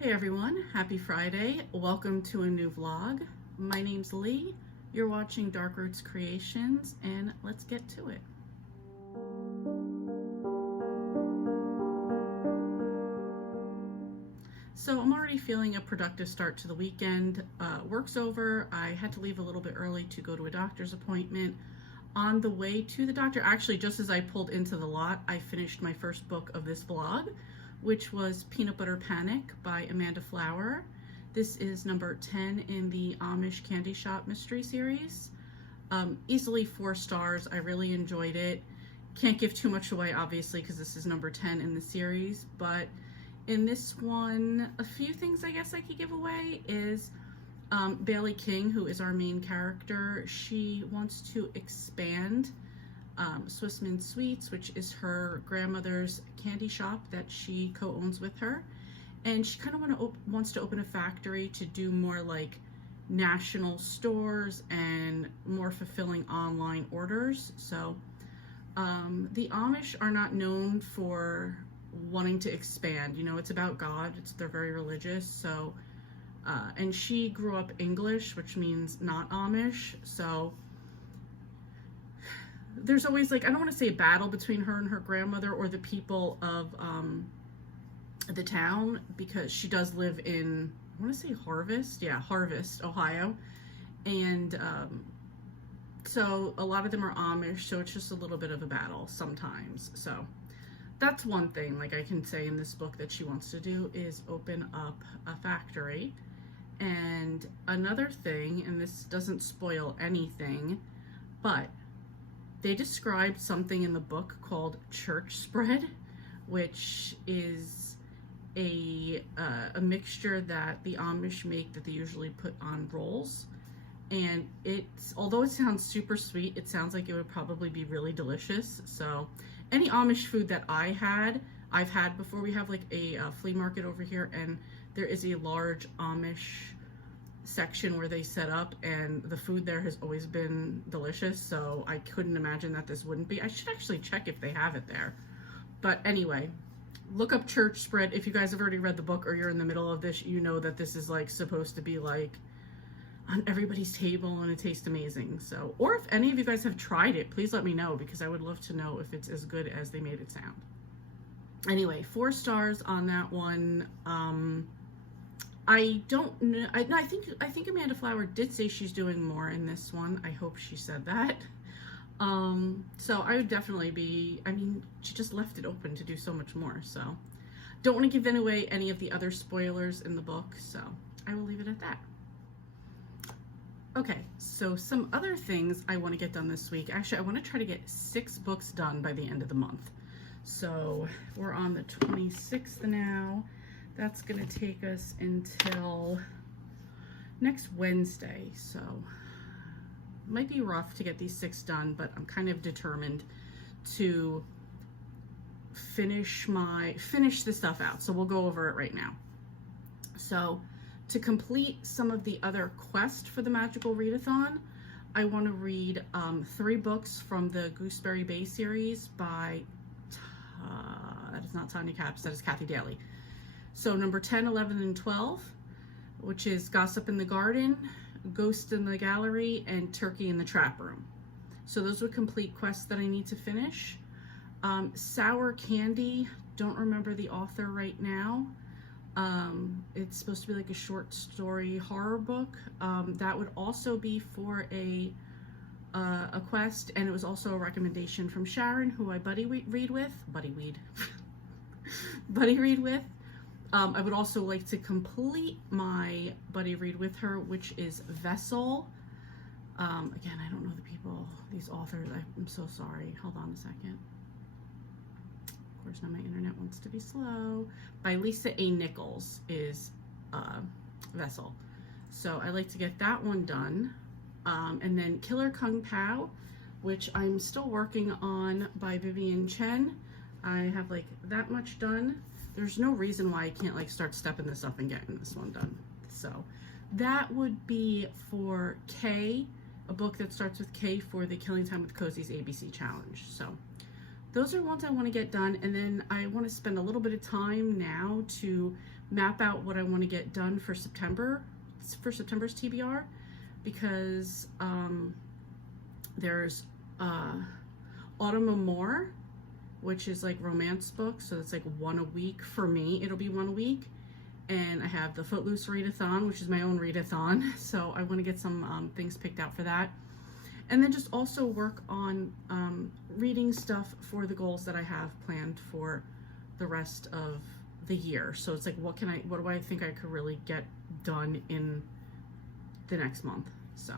Hey everyone, happy Friday. Welcome to a new vlog. My name's Lee. You're watching Dark Roots Creations and let's get to it. So I'm already feeling a productive start to the weekend. Work's over. I had to leave a little bit early to go to a doctor's appointment. On the way to the doctor, actually just as I pulled into the lot, I finished my first book of this vlog, which was Peanut Butter Panic by Amanda Flower. This is number 10 in the Amish Candy Shop Mystery Series. Easily 4 stars. I really enjoyed it. Can't give too much away, obviously, because this is number 10 in the series, but in this one, a few things I guess I could give away is Bailey King, who is our main character, she wants to expand Swissman Sweets, which is her grandmother's candy shop that she co-owns with her, and she kind of wants to open a factory to do more like national stores and more fulfilling online orders. So the Amish are not known for wanting to expand, you know, it's about God, they're very religious. So and she grew up English, which means not Amish, so there's always, like, I don't want to say a battle between her and her grandmother or the people of the town, because she does live in, I want to say Harvest, Ohio, and so a lot of them are Amish, so it's just a little bit of a battle sometimes. So that's one thing, like, I can say in this book that she wants to do is open up a factory. And another thing, and this doesn't spoil anything, but they described something in the book called church spread, which is a mixture that the Amish make that they usually put on rolls. And it's, although it sounds super sweet, it sounds like it would probably be really delicious. So any Amish food that I've had before. We have like a flea market over here, and there is a large Amish section where they set up, and the food there has always been delicious, so I couldn't imagine that this wouldn't be. I should actually check if they have it there. But anyway, look up church spread. If you guys have already read the book or you're in the middle of this, you know that this is like supposed to be like on everybody's table and it tastes amazing. So, or if any of you guys have tried it, please let me know, because I would love to know if it's as good as they made it sound. Anyway, 4 stars on that one. I don't know. I think Amanda Flower did say she's doing more in this one. I hope she said that. So I would definitely be, I mean, she just left it open to do so much more. So don't want to give away any of the other spoilers in the book. So I will leave it at that. Okay, so some other things I want to get done this week. Actually, I want to try to get 6 books done by the end of the month. So we're on the 26th now. That's going to take us until next Wednesday. So it might be rough to get these 6 done, but I'm kind of determined to finish this stuff out. So we'll go over it right now. So to complete some of the other quests for the Magical Readathon, I want to read 3 books from the Gooseberry Bay series by, that is not Tanya Capps, that is Kathy Daly. So number 10, 11, and 12, which is Gossip in the Garden, Ghost in the Gallery, and Turkey in the Trap Room. So those would complete quests that I need to finish. Sour Candy, don't remember the author right now. It's supposed to be like a short story horror book. That would also be for a quest, and it was also a recommendation from Sharon, who I buddy read with. I would also like to complete my buddy read with her, which is Vessel. Again, I don't know these authors. I'm so sorry. Hold on a second. Of course, now my internet wants to be slow. By Lisa A. Nichols is Vessel. So I like to get that one done. And then Killer Kung Pao, which I'm still working on, by Vivian Chen. I have like that much done. There's no reason why I can't like start stepping this up and getting this one done. So that would be for K, a book that starts with K, for the Killing Time with Cozy's ABC challenge. So those are ones I want to get done, and then I want to spend a little bit of time now to map out what I want to get done for September's TBR, because there's Autumn Amour, which is like romance books, so it's like one a week for me. It'll be one a week. And I have the Footloose Readathon, which is my own readathon, so I want to get some things picked out for that. And then just also work on reading stuff for the goals that I have planned for the rest of the year. So it's like, what do I think I could really get done in the next month? So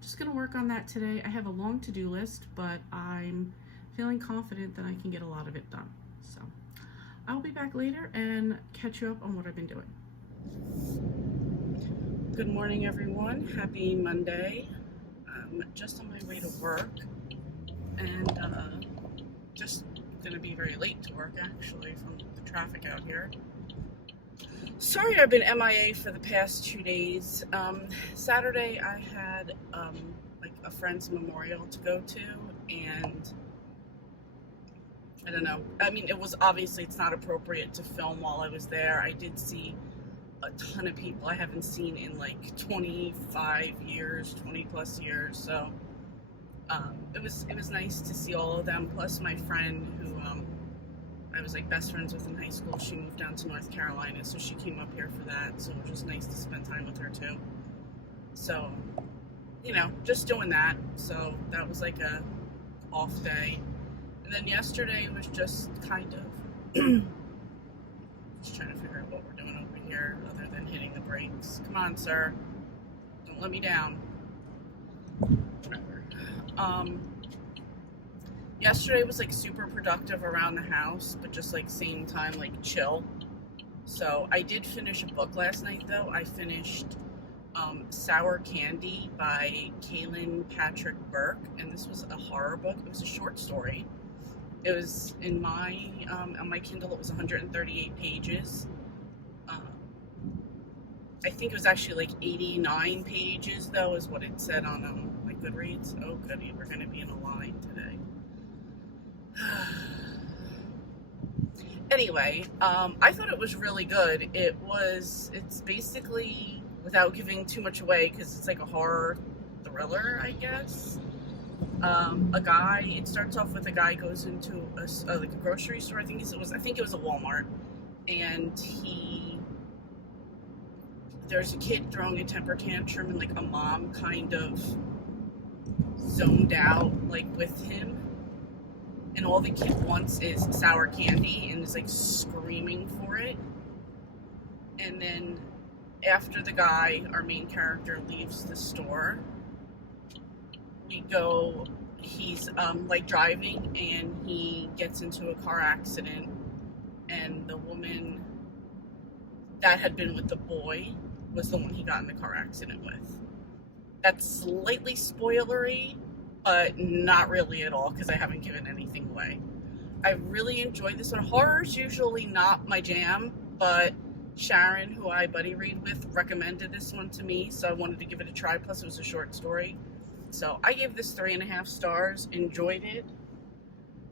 just gonna work on that today. I have a long to-do list, but I'm feeling confident that I can get a lot of it done. So I'll be back later and catch you up on what I've been doing. Good morning, everyone. Happy Monday. I'm just on my way to work, and just gonna be very late to work, actually, from the traffic out here. Sorry I've been MIA for the past 2 days. Saturday I had like a friend's memorial to go to, and I don't know. I mean, it's not appropriate to film while I was there. I did see a ton of people I haven't seen in like 25 years, 20 plus years. So it was nice to see all of them. Plus my friend who I was like best friends with in high school, she moved down to North Carolina, so she came up here for that. So it was just nice to spend time with her too. So, you know, just doing that. So that was like a off day. And then yesterday was just kind of just trying to figure out what we're doing over here other than hitting the brakes. Come on, sir. Don't let me down. Whatever. Yesterday was like super productive around the house, but just like same time, like chill. So I did finish a book last night though. I finished Sour Candy by Kaylin Patrick Burke, and this was a horror book. It was a short story. It was in my, on my Kindle, it was 138 pages. I think it was actually like 89 pages though, is what it said on my Goodreads. Oh goody, we're gonna be in a line today. Anyway, I thought it was really good. It's basically, without giving too much away, because it's like a horror thriller, I guess. It starts off with a guy goes into like a grocery store. I think it was a Walmart, and there's a kid throwing a temper tantrum, and like a mom kind of zoned out like with him, and all the kid wants is sour candy and is like screaming for it. And then after the guy, our main character, leaves the store, he's like driving, and he gets into a car accident, and the woman that had been with the boy was the one he got in the car accident with. That's slightly spoilery, but not really at all, because I haven't given anything away. I really enjoyed this one. Horror's usually not my jam, but Sharon, who I buddy read with, recommended this one to me, so I wanted to give it a try. Plus it was a short story. So I gave this 3.5 stars, enjoyed it.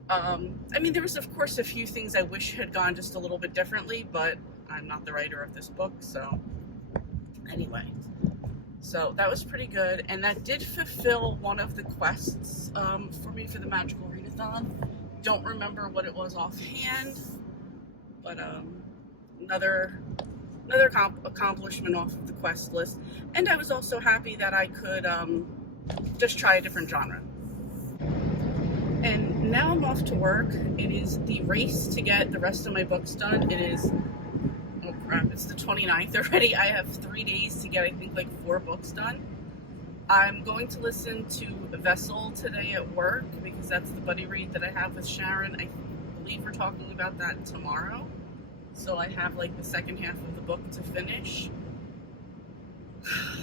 I mean, there was of course a few things I wish had gone just a little bit differently, but I'm not the writer of this book, so anyway. So that was pretty good, and that did fulfill one of the quests for me for the Magical Readathon. Don't remember what it was offhand, but another accomplishment off of the quest list. And I was also happy that I could just try a different genre. And now I'm off to work. It is the race to get the rest of my books done. It is, oh crap, it's the 29th already. I have 3 days to get, I think, like 4 books done. I'm going to listen to Vessel today at work, because that's the buddy read that I have with Sharon. I believe we're talking about that tomorrow. So I have like the second half of the book to finish.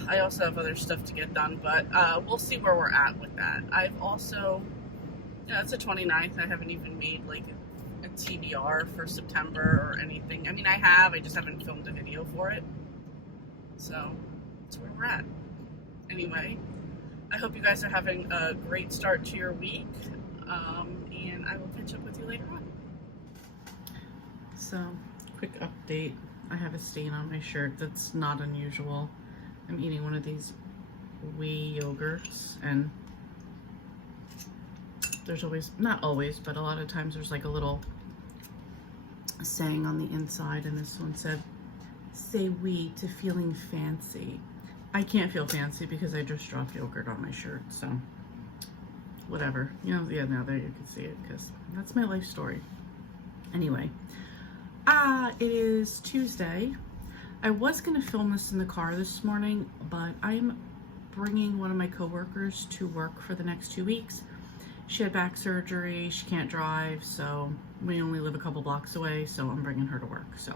I also have other stuff to get done, but we'll see where we're at with that. I've also, it's the 29th. I haven't even made like a TBR for September or anything. I mean, I just haven't filmed a video for it. So that's where we're at. Anyway, I hope you guys are having a great start to your week. And and I will catch up with you later on. So, quick update. I have a stain on my shirt that's not unusual. I'm eating one of these whey yogurts, and there's always, not always, but a lot of times there's like a little saying on the inside, and this one said, "Say we to feeling fancy." I can't feel fancy because I just dropped yogurt on my shirt, so whatever. You know, yeah, now there you can see it, because that's my life story. Anyway, it is Tuesday. I was going to film this in the car this morning, but I'm bringing one of my coworkers to work for the next 2 weeks. She had back surgery, she can't drive, so we only live a couple blocks away, so I'm bringing her to work. So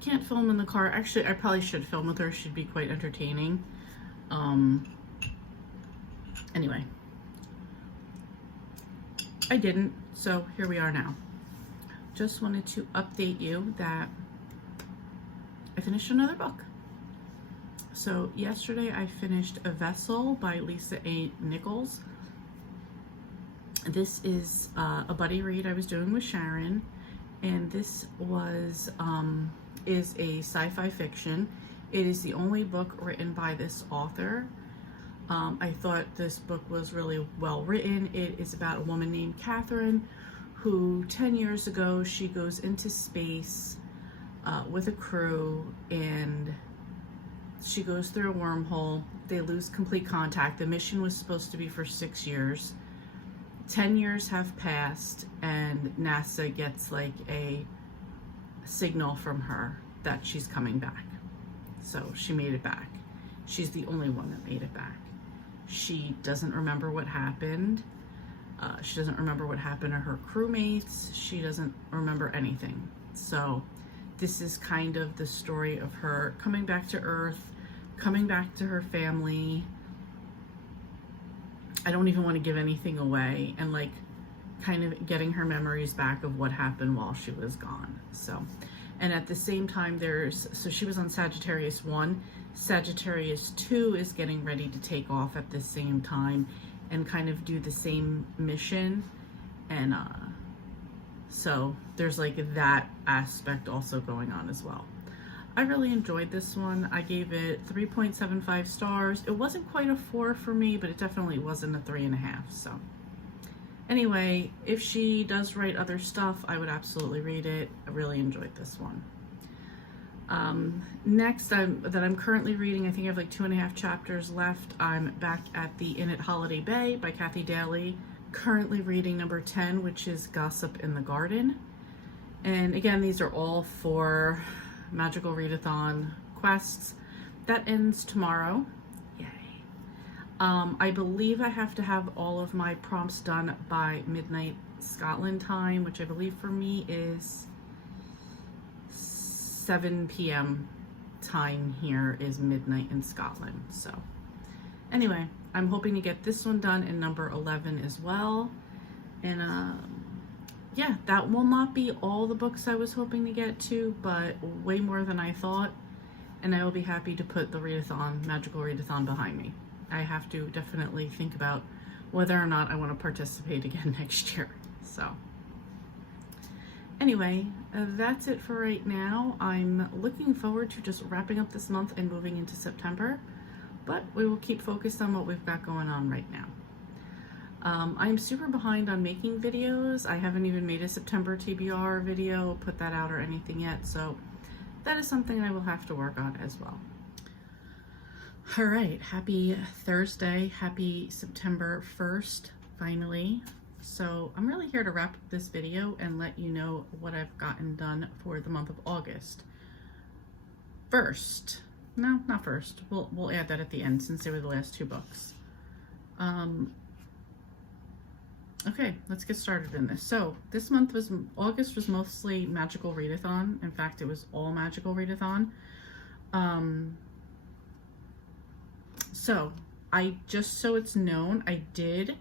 can't film in the car. Actually, I probably should film with her. She'd be quite entertaining. Anyway, I didn't, so here we are now. Just wanted to update you that I finished another book. So yesterday I finished A Vessel by Lisa A. Nichols. This is a buddy read I was doing with Sharon, and this was is a sci-fi fiction. It is the only book written by this author. I thought this book was really well written. It is about a woman named Catherine who 10 years ago, she goes into space with a crew, and she goes through a wormhole. They lose complete contact. The mission was supposed to be for 6 years. 10 years have passed, and NASA gets like a signal from her that she's coming back. So she made it back. She's the only one that made it back. She doesn't remember what happened. She doesn't remember what happened to her crewmates. She doesn't remember anything. So this is kind of the story of her coming back to Earth, coming back to her family. I don't even want to give anything away, and like kind of getting her memories back of what happened while she was gone. So, and at the same time so she was on Sagittarius 1. Sagittarius 2 is getting ready to take off at the same time and kind of do the same mission. And so there's like that aspect also going on as well. I really enjoyed this one. I gave it 3.75 stars. It wasn't quite a 4 for me, but it definitely wasn't a 3.5. So anyway, if she does write other stuff, I would absolutely read it. I really enjoyed this one. Next, that I'm currently reading, I think I have like 2.5 chapters left. I'm back at the Inn at Holiday Bay by Kathy Daly. Currently reading number 10, which is Gossip in the Garden. And again, these are all for Magical Readathon quests. That ends tomorrow. Yay. I believe I have to have all of my prompts done by midnight Scotland time, which I believe for me is 7 p.m. time here is midnight in Scotland. So anyway, I'm hoping to get this one done in number 11 as well. And yeah, that will not be all the books I was hoping to get to, but way more than I thought. And I will be happy to put the Readathon, Magical Readathon behind me. I have to definitely think about whether or not I want to participate again next year. So anyway, that's it for right now. I'm looking forward to just wrapping up this month and moving into September, but we will keep focused on what we've got going on right now. I'm super behind on making videos. I haven't even made a September TBR video, put that out or anything yet, so that is something I will have to work on as well. All right, happy Thursday, happy September 1st, finally. So I'm really here to wrap up this video and let you know what I've gotten done for the month of August. First, no, not first. We'll add that at the end since they were the last 2 books. Okay, let's get started in this. So this month August was mostly Magical Readathon. In fact, it was all Magical Readathon. So just so it's known, I did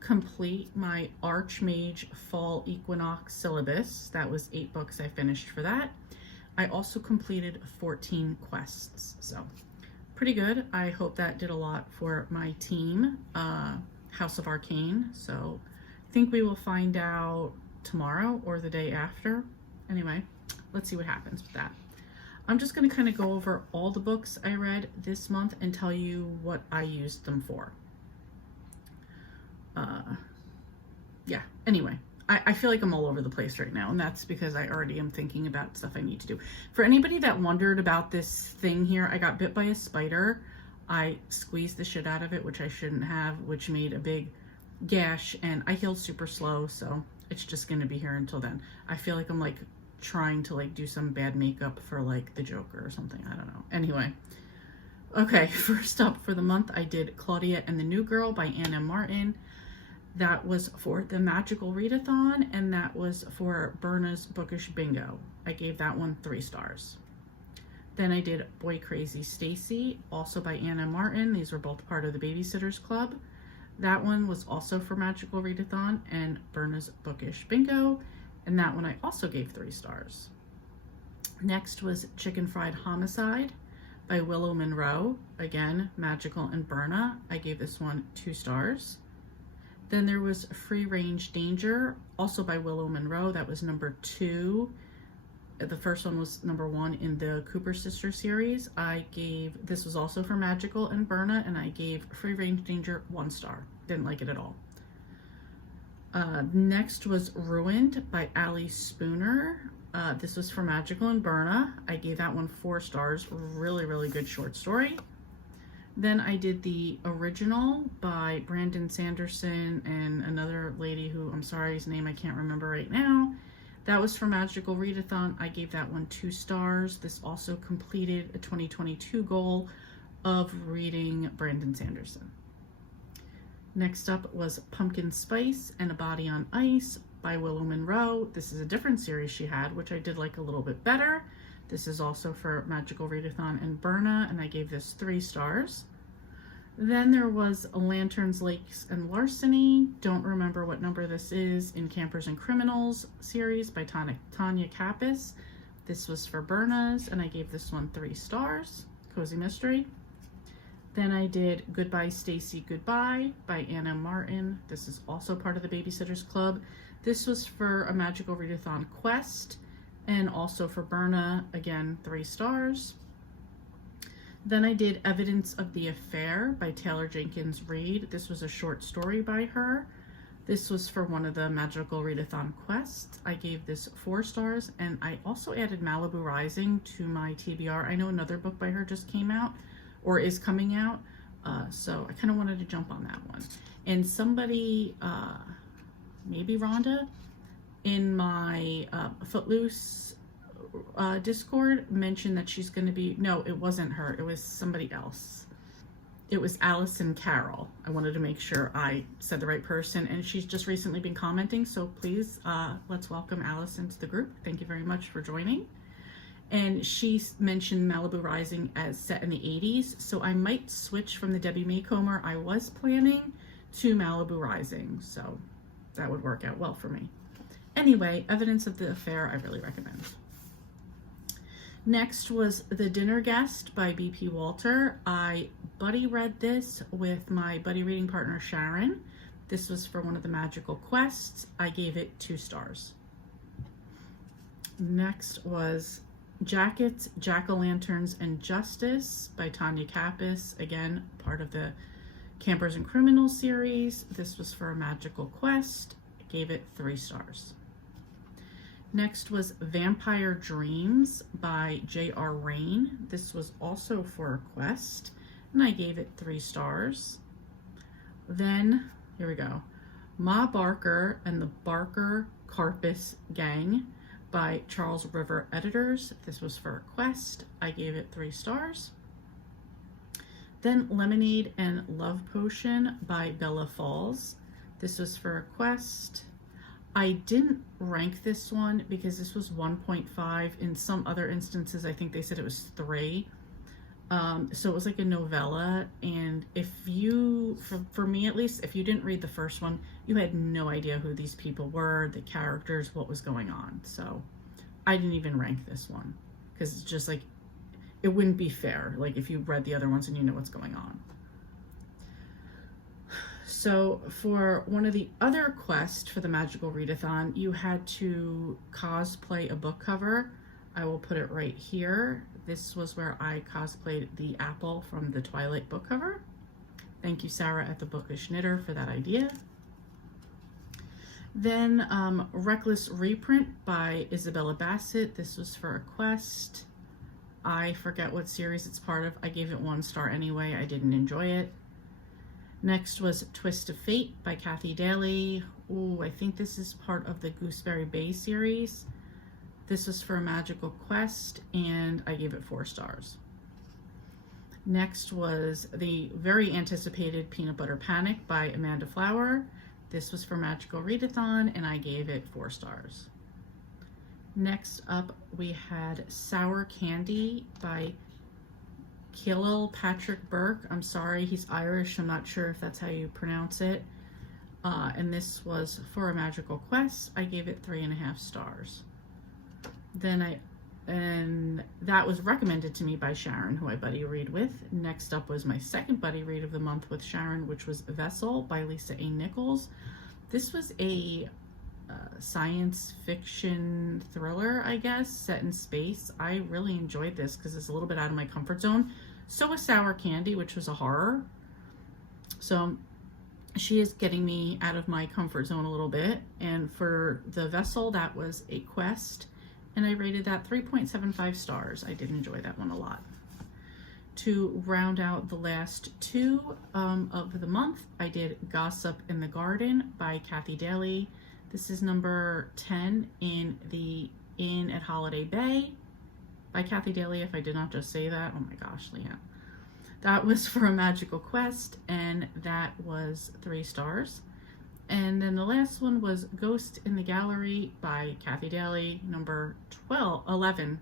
complete my Archmage Fall Equinox syllabus. That was 8 books I finished for that. I also completed 14 quests, so pretty good. I hope that did a lot for my team, House of Arcane. So think we will find out tomorrow or the day after. Anyway, let's see what happens with that. I'm just going to kind of go over all the books I read this month and tell you what I used them for. Yeah, anyway, I feel like I'm all over the place right now, and that's because I already am thinking about stuff I need to do. For anybody that wondered about this thing here, I got bit by a spider. I squeezed the shit out of it, which I shouldn't have, which made a big gash, and I healed super slow, so it's just going to be here until then. I feel like I'm like trying to like do some bad makeup for like the Joker or something. I don't know. Anyway, okay, first up for the month, I did Claudia and the New Girl by Anna Martin. That was for the Magical Readathon, and that was for Berna's Bookish Bingo. I gave that one 3 stars. Then I did Boy Crazy Stacy, also by Anna Martin. These were both part of the Babysitters Club. That one was also for Magical Readathon and Berna's Bookish Bingo, and that one I also gave 3 stars. Next was Chicken Fried Homicide by Willow Monroe. Again, Magical and Berna. I gave this one 2 stars. Then there was Free Range Danger, also by Willow Monroe. That was number 2. The first one was number 1 in the Cooper Sister series. This was also for Magical and Berna, and I gave Free Range Danger 1 star. Didn't like it at all. Next was Ruined by Ali Spooner. This was for Magical and Berna. I gave that one 4 stars. Really, really good short story. Then I did the original by Brandon Sanderson and another lady who, I'm sorry, his name I can't remember right now. That was for Magical Readathon. I gave that one 2 stars. This also completed a 2022 goal of reading Brandon Sanderson. Next up was Pumpkin Spice and a Body on Ice by Willow Monroe. This is a different series she had, which I did like a little bit better. This is also for Magical Readathon and Berna, and I gave this 3 stars. Then there was Lanterns, Lakes, and Larceny. Don't remember what number this is, in Campers and Criminals series by Tanya Kappas. This was for Berna's, and I gave this one 3 stars. Cozy Mystery. Then I did Goodbye Stacy Goodbye by Anna Martin. This is also part of the Babysitters Club. This was for a Magical Readathon quest, and also for Berna, again, 3 stars. Then I did Evidence of the Affair by Taylor Jenkins Reid. This was a short story by her. This was for one of the Magical Readathon quests. I gave this 4 stars, and I also added Malibu Rising to my TBR. I know another book by her just came out, or is coming out, so I kind of wanted to jump on that one. And somebody, maybe Rhonda, in my Footloose Discord mentioned that she's going to be, no, it wasn't her, it was somebody else. It was Allison Carroll. I wanted to make sure I said the right person, and she's just recently been commenting, so please, let's welcome Allison to the group. Thank you very much for joining. And she mentioned Malibu Rising as set in the 80s, so I might switch from the Debbie Maycomer I was planning to Malibu Rising, so that would work out well for me. Anyway, Evidence of the Affair I really recommend. Next was The Dinner Guest by B.P. Walter. I buddy read this with my buddy reading partner Sharon. This was for one of the Magical Quests. I gave it 2 stars. Next was Jackets, Jack-o'-lanterns, and Justice by Tanya Kappas. Again, part of the Campers and Criminals series. This was for a Magical Quest. I gave it 3 stars. Next was Vampire Dreams by J.R. Rain. This was also for a quest, and I gave it 3 stars. Then, here we go, Ma Barker and the Barker Carpus Gang by Charles River Editors. This was for a quest. I gave it 3 stars. Then Lemonade and Love Potion by Bella Falls. This was for a quest. I didn't rank this one because this was 1.5. In some other instances, I think they said it was 3. So it was like a novella, and if you, for me at least, if you didn't read the first one, you had no idea who these people were, the characters, what was going on. So I didn't even rank this one because it's just like, it wouldn't be fair, like if you read the other ones and you know what's going on. So for one of the other quests for the Magical Readathon, you had to cosplay a book cover. I will put it right here. This was where I cosplayed the apple from the Twilight book cover. Thank you, Sarah at the Bookish Knitter, for that idea. Then Reckless Reprint by Isabella Bassett. This was for a quest. I forget what series it's part of. I gave it 1 star anyway. I didn't enjoy it. Next was Twist of Fate by Kathy Daly. Ooh, I think this is part of the Gooseberry Bay series. This was for a magical quest, and I gave it 4 stars. Next was the very anticipated Peanut Butter Panic by Amanda Flower. This was for Magical Readathon, and I gave it 4 stars. Next up, we had Sour Candy by Khalil Patrick Burke. I'm sorry, he's Irish. I'm not sure if that's how you pronounce it. And this was for a magical quest. I gave it 3.5 stars. And that was recommended to me by Sharon, who I buddy read with. Next up was my second buddy read of the month with Sharon, which was Vessel by Lisa A. Nichols. This was a science fiction thriller, I guess, set in space. I really enjoyed this because it's a little bit out of my comfort zone. So was Sour Candy, which was a horror. So she is getting me out of my comfort zone a little bit. And for the Vessel, that was a quest, and I rated that 3.75 stars. I did enjoy that one a lot. To round out the last 2 of the month, I did Gossip in the Garden by Kathy Daly. This is number 10 in the Inn at Holiday Bay by Kathy Daly, if I did not just say that. Oh my gosh, Leanne. That was for a magical quest, and that was 3 stars. And then the last one was Ghost in the Gallery by Kathy Daly, number 11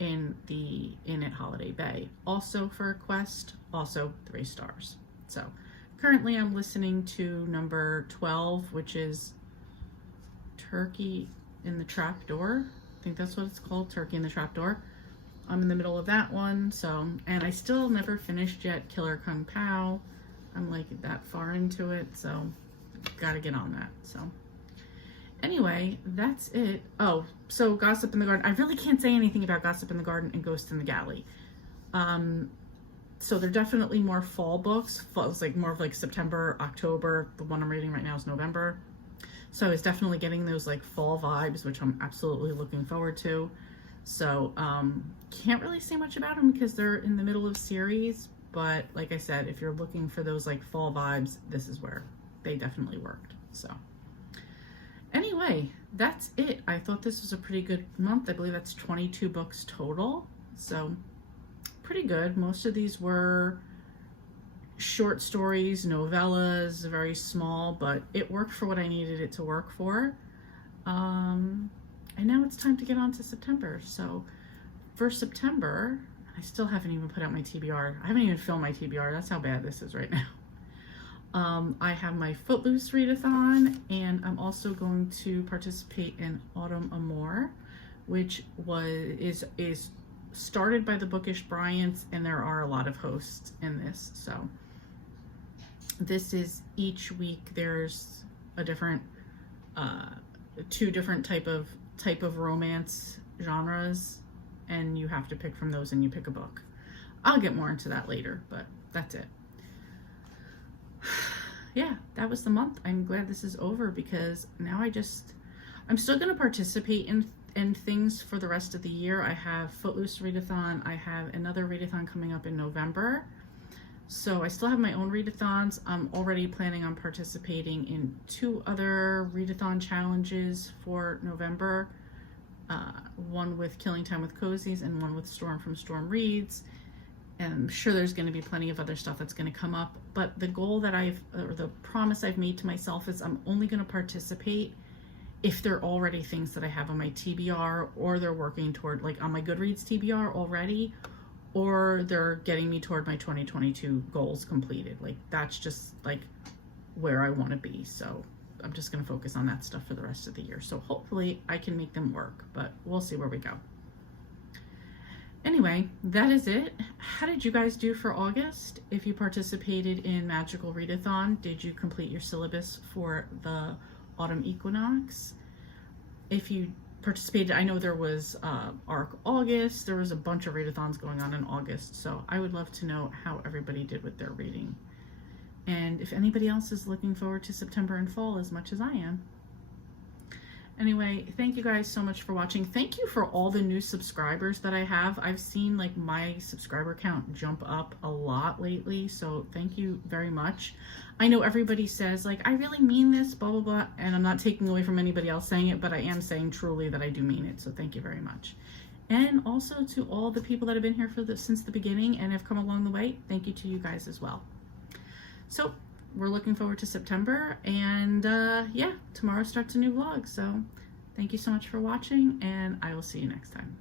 in the Inn at Holiday Bay. Also for a quest, also 3 stars. So currently I'm listening to number 12, which is Turkey in the Trapdoor. I think that's what it's called, Turkey in the Trapdoor. I'm in the middle of that one, so, and I still never finished yet Killer Kung Pao. I'm like that far into it, so gotta get on that. So anyway, that's it. Oh, so Gossip in the Garden. I really can't say anything about Gossip in the Garden and Ghost in the Galley. So they're definitely more fall books. It's like more of like September, October. The one I'm reading right now is November. So it's definitely getting those like fall vibes, which I'm absolutely looking forward to. So can't really say much about them because they're in the middle of series. But like I said, if you're looking for those like fall vibes, this is where they definitely worked. So anyway, that's it. I thought this was a pretty good month. I believe that's 22 books total. So pretty good. Most of these were short stories, novellas, very small, but it worked for what I needed it to work for. And now it's time to get on to September. So for September, I still haven't even put out my TBR. I haven't even filmed my TBR. That's how bad this is right now. I have my Footloose Readathon, and I'm also going to participate in Autumn Amour, which is started by the Bookish Bryants, and there are a lot of hosts in this. So this is each week there's a different 2 different type of romance genres, and you have to pick from those and you pick a book. I'll get more into that later, but that's it. Yeah, that was the month. I'm glad this is over because now I'm still going to participate in things for the rest of the year. I have Footloose Readathon. I have another Readathon coming up in November. So I still have my own readathons. I'm already planning on participating in 2 other readathon challenges for November. One with Killing Time with Cozies and one with Storm from Storm Reads. And I'm sure there's going to be plenty of other stuff that's going to come up. But the goal that or the promise I've made to myself is I'm only going to participate if they're already things that I have on my TBR, or they're working toward, like on my Goodreads TBR already, or they're getting me toward my 2022 goals completed. Like that's just like where I want to be. So I'm just going to focus on that stuff for the rest of the year. So hopefully I can make them work, but we'll see where we go. Anyway, that is it. how did you guys do for August? If you participated in Magical Readathon, did you complete your syllabus for the autumn equinox? If you participated, I know there was ARC August, there was a bunch of readathons going on in August, so I would love to know how everybody did with their reading. And if anybody else is looking forward to September and fall as much as I am. Anyway, thank you guys so much for watching. Thank you for all the new subscribers that I have. I've seen like my subscriber count jump up a lot lately, so thank you very much. I know everybody says like, I really mean this, blah, blah, blah, and I'm not taking away from anybody else saying it, but I am saying truly that I do mean it, so thank you very much. And also to all the people that have been here since the beginning and have come along the way, thank you to you guys as well. So we're looking forward to September, and yeah, tomorrow starts a new vlog, so thank you so much for watching, and I will see you next time.